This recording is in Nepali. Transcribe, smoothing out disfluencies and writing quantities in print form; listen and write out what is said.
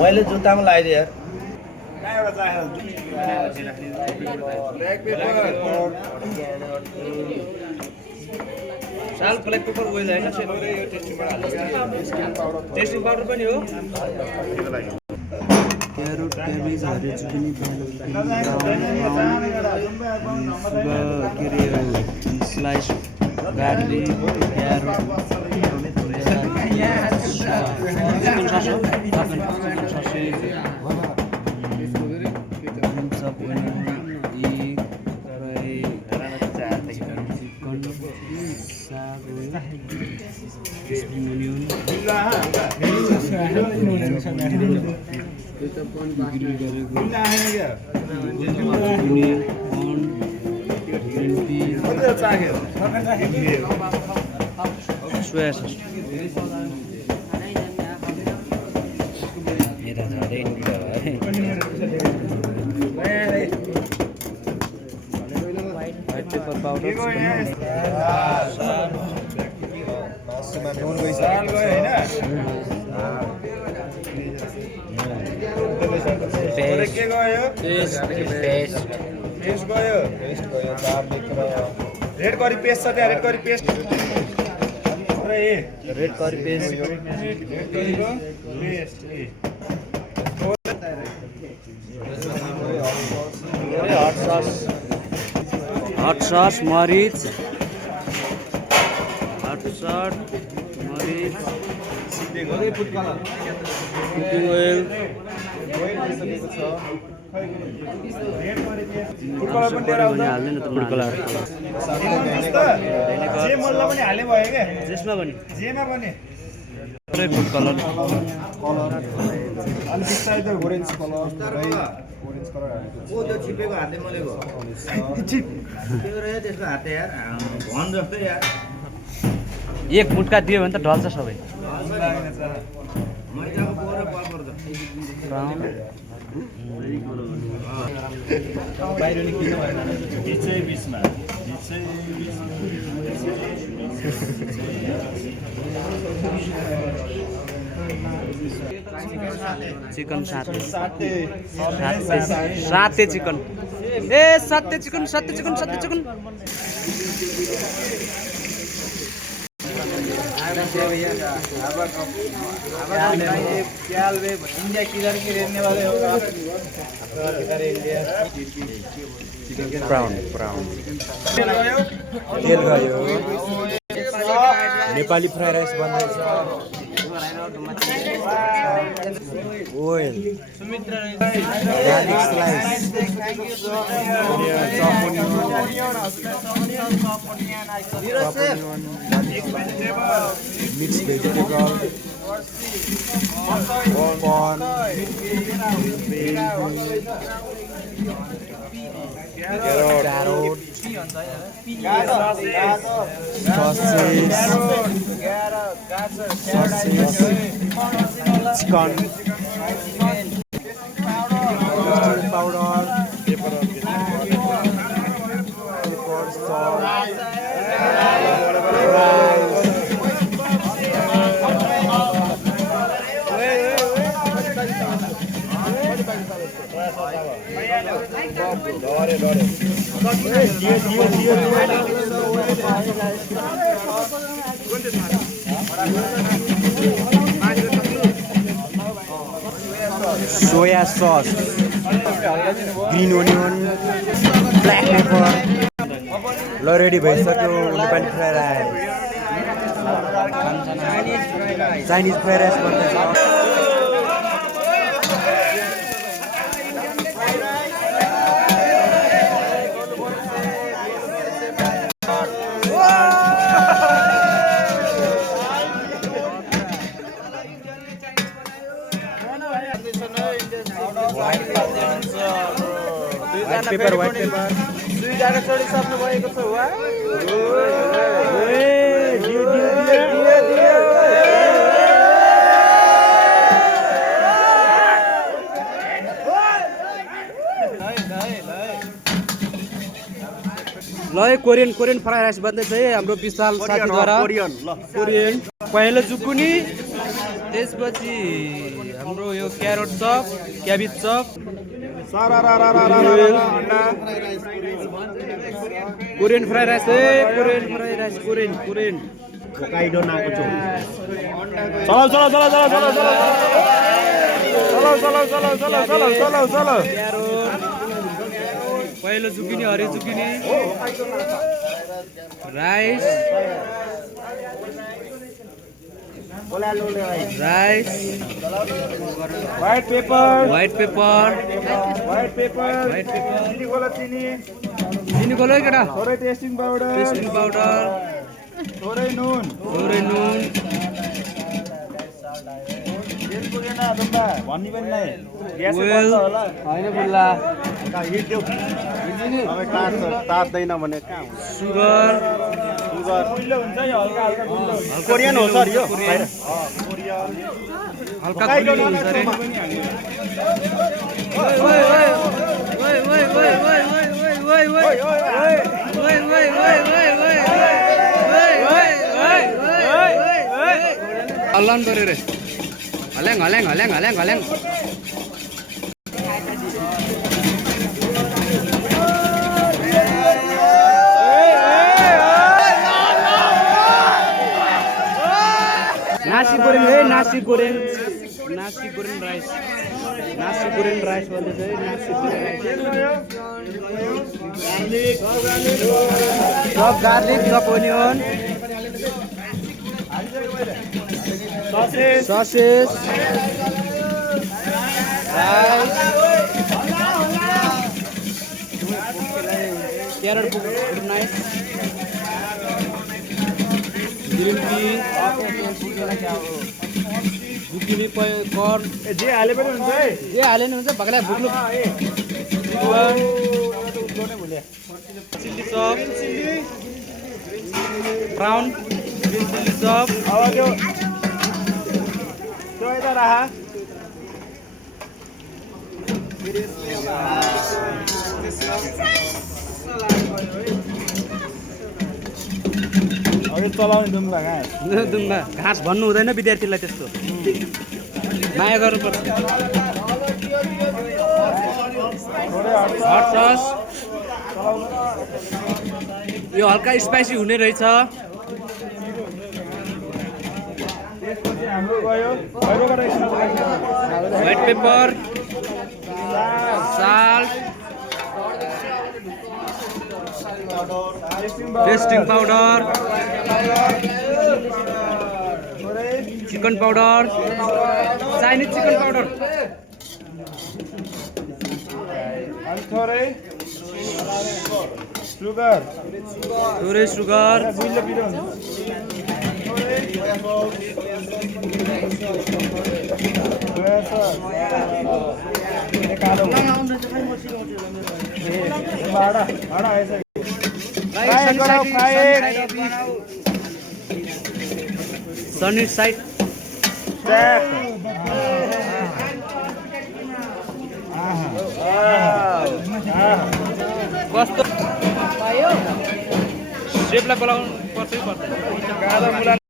मैले जुत्तामा लगाइदिएँ यार साल ब्ल्याक पेपर ओइल हैन टेस्टिङ पाउडर पनि हो क्यारोट क्याबेज हरियो जुकुनी के अरे slice garlic carrot soya sauce मेरा झाडै व्हाइट पेपर पाउडर के गयो पेस्ट गयो रेड करी पेस्ट छ त्यहाँ red curry paste red curry paste hot sauce मरिच कुकिङ ओइल हाल्दैन त फुड कलर जे मल्ला पनि हाले भयो के जेमा पनि जेमा पनि फुड कलर अनि बिस्तारै त ओरेन्ज कलर ओ त्यो छिपेको हातले मलेको छिप त्यो रह्यो त्यसको हातले यार भन जस्तै यार एक मुटका दियो भने त ढल्छ सबै मैदाको पोरो पाल पर्छ बाहिरले किन भएन बिचै बिचमा चिकन साते चिकन ए साते चिकन इंडिया किधर की रहने वाले होगा ब्राउन तेल गयो नेपाली फ्राई राइस बन्दैछ oil garlic slice mix vegetable corn carrot chicken powder pepper salt soya sauce, green onion, black pepper. Already भइसक्यो Nepali fry rice Chinese fry rice बन्दैछ white paper दुईजना छोडी सक्नु भएको छ वा ल कोरियन फ्राई राइस बन्दैछ है हाम्रो विशाल साथीद्वारा कोरियन पहेँलो जुकुनी त्यसपछि हाम्रो यो carrot chop, cabbage chop, Korean fry rice, Korean fry rice, Korean Hokkaido नाको चलो पहिलो जुकिनी, हरियो जुकिनी, राइस, व्हाइट पेपर, चिनी कोलो केटा, थोरै टेस्टिङ पाउडर, थोरै नुन, तेल पुगेन दुम्बा भन्ने पनि नै ग्यास बन्द होला हैन बुल्ला, हिट देऊ अब तात्दैन भने कहाँ हुन्छ सुगर गुलिलो हुन्छ यो हल्का कोरियन हो सर यो कोरियन हल्का गुलियो हुन्छ रे। हल्लान पर्यो रे, हल्याङ नासी गोरेङ राइस, भन्दैछ है, chop garlic, chop onion, sausage, rice, carrot nice, green tea, zucchini, corn, जे हाले पनि हुन्छ है जे हाले नि हुन्छ, भगला भुक्नु, chilli chop, brown green chilli chop, अब त्यो यता राख अघि चलाउने दुम्बा घाँस भन्नु हुँदैन विद्यार्थीलाई, त्यस्तो माया गर्नुपर्छ। हट सस, यो हल्का स्पाइसी हुने रहेछ। White paper, salt, testing powder, chicken powder, Chinese chicken powder, थोरै सुगर, सनी साइड, कस्तो सेपलाई बोलाउनु पर्छ।